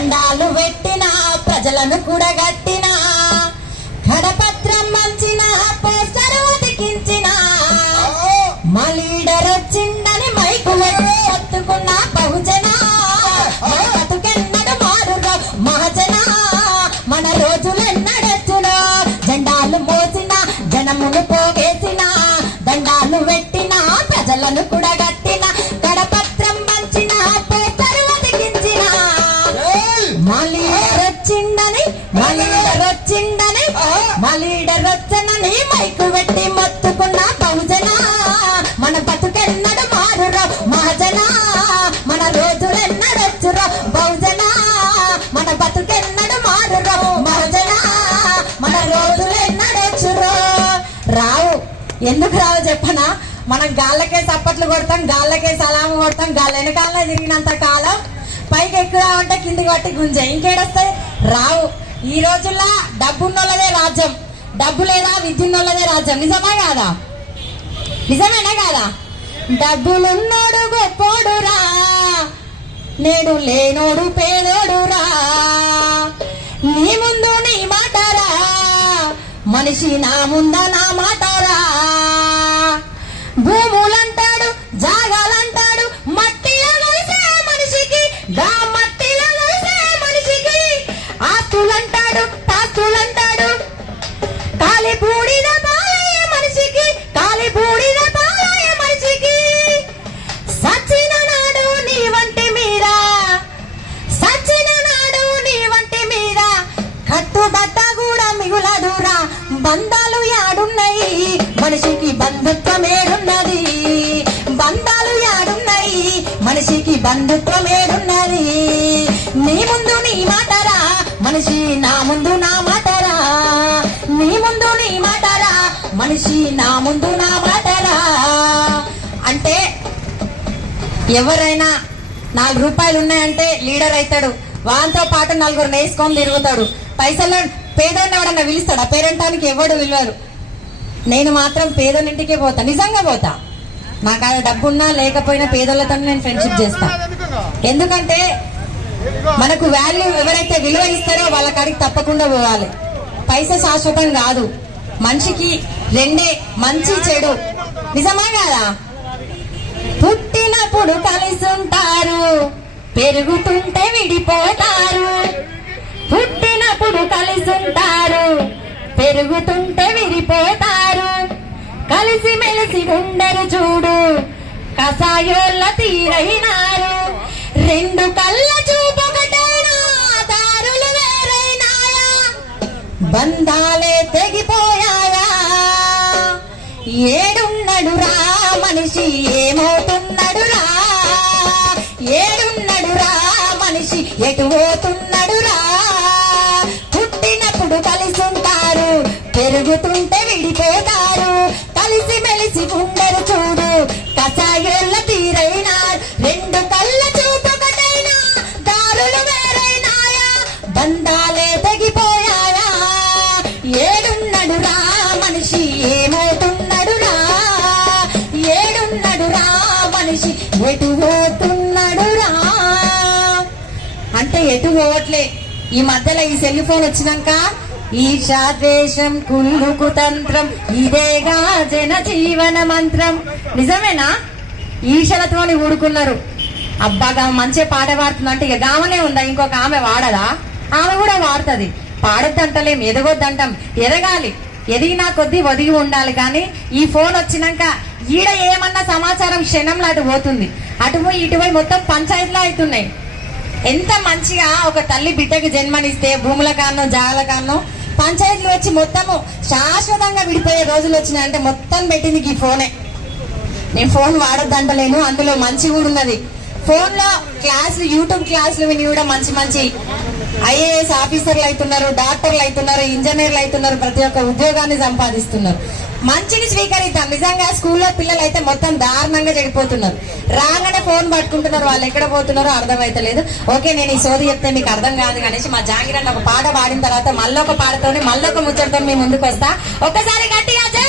దండాలు పెట్టిన ప్రజలను కూడగట్టిన వచ్చనని మైకు పెట్టి మొత్తుకున్న బహుజన. మన బతుకెన్నడు మారురో మహజన. మన రోజులెన్నడొచ్చురో బహుజన. మన బతుకెన్నడు మారురో మహజన. మన రోజులెన్నడొచ్చురో రావు ఎందుకు రావు చెప్పనా? మనం గాళ్ళకే చప్పట్లు కొడతాం గాళ్ళకే సలాము కొడతాం గాళ్ళ వెనకాలనే తిరిగినంత కాలం పైకి ఎక్కుదామంటే కిందికి పట్టి గుంజ. ఇంకేడొస్తాయి? రావు ఈ రోజుల్లో డబ్బున్నోళ్ళదే రాజ్యం. డబ్బు లేదా? విద్యున్నోళ్ళదే రాజ్యం. నిజమా కాదా? నిజమేనా కాదా? డబ్బులున్నోడు గొప్పోడురా నేడు లేనోడు పేదోడురా నీ ముందు నీ మాటరా మనిషి నా ముంద నా మాటరా. భూములంటాడు జాగాలంటాడు మట్టిలో కలిసే మనిషికి మట్టిలో కలిసే మనిషికి ఆస్తులంటాడు బంధుత్వం ఏడున్నది నీ ముందు నీ మాటరా మనిషి నా ముందు నా మాటరా? నీ ముందు నీ మాటరా మనిషి నా ముందు నా మాటరా? అంటే ఎవరైనా నాలుగు రూపాయలు ఉన్నాయంటే లీడర్ అవుతాడు వాంతో పాటు నలుగురు నేసుకొని తిరుగుతాడు. పైసలు పేదోడిని ఎవడన్నా పిలుస్తాడా? పేరెంటానికి ఎవడు విలువరు నేను మాత్రం పేదోనింటికే పోతా. నిజంగా పోతా. నాకు కాడ డబ్బున్నా లేకపోయినా పేదోళ్ళతో నేను ఫ్రెండ్షిప్ చేస్తా. ఎందుకంటే మనకు వాల్యూ ఎవరైతే విలువ ఇస్తారో వాళ్ళ కాడికి తప్పకుండా పోవాలి. పైసా శాశ్వతం కాదు. మనిషికి రెండే మంచి చెడు. నిజమా కాదా? పుట్టినప్పుడు కలిసి ఉంటారు పెరుగుతుంటే కలిసి ఉండరు చూడు. కసాయోళ్ళ తీరైనారు. రెండు కళ్ళ చూపొకటైనా దారులు వేరైనాయా? బంధాలే తెగిపోయాయా? ఏడున్నడు రా మనిషి ఏమవుతున్నడు రా? ఏడున్నడు రా మనిషి ఎటు పోతున్నడు రా? పుట్టినప్పుడు కలిసి ఉంటారు పెరుగుతుంటే మనిషి ఎటు పోతున్నాడు రా అంటే ఎటు పోవట్లే ఈ మధ్యలో ఈ సెల్ ఫోన్ వచ్చినాక ఈశా ద్వేషం కుల్లుకు తంత్రం ఇదేగా జన జీవన మంత్రం. నిజమేనా? ఈశలతోని ఊడుకున్నారు అబ్బాగా మంచి పాట పాడుతుందంటే ఇక గామనే ఉందా? ఇంకొక ఆమె వాడదా? ఆమె కూడా వాడుతుంది. పాడొద్దంటలేం ఎదగొద్దంటాం. ఎదగాలి. ఎదిగినా కొద్దీ ఒదిగి ఉండాలి కానీ ఈ ఫోన్ వచ్చినాక ఈడ ఏమన్నా సమాచారం క్షణంలో అటు పోతుంది. అటువై ఇటువై మొత్తం పంచాయతీలో అవుతున్నాయి. ఎంత మంచిగా ఒక తల్లి బిడ్డకు జన్మనిస్తే భూముల కారణం జాగల కారణం పంచాయతీలు వచ్చి మొత్తము శాశ్వతంగా విడిపోయే రోజులు వచ్చినాయంటే మొత్తం పెట్టింది ఈ ఫోనే. నేను ఫోన్ వాడొద్దంటలేను అందులో మంచి కూడా ఉన్నది. ఫోన్లో క్లాసులు యూట్యూబ్ క్లాసులు విని కూడా మంచి మంచి ఐఏఎస్ ఆఫీసర్లు అవుతున్నారు డాక్టర్లు అవుతున్నారు ఇంజనీర్లు అవుతున్నారు ప్రతి ఒక్క ఉద్యోగాన్ని సంపాదిస్తున్నారు. మంచిని స్వీకరిద్దాం. నిజంగా స్కూల్లో పిల్లలు అయితే మొత్తం దారుణంగా చెడిపోతున్నారు. రాగానే ఫోన్ పట్టుకుంటున్నారు వాళ్ళు ఎక్కడ పోతున్నారో అర్థమైతలేదు. ఓకే నేను ఈ సోది చెప్తే మీకు అర్థం కాదు అనేసి మా జాంగిరన్న ఒక పాట పాడిన తర్వాత మళ్ళీ ఒక పాటతోని మళ్ళీ ఒక ముచ్చటతో మీ ముందుకు వస్తా ఒక్కసారి గట్టిగా జై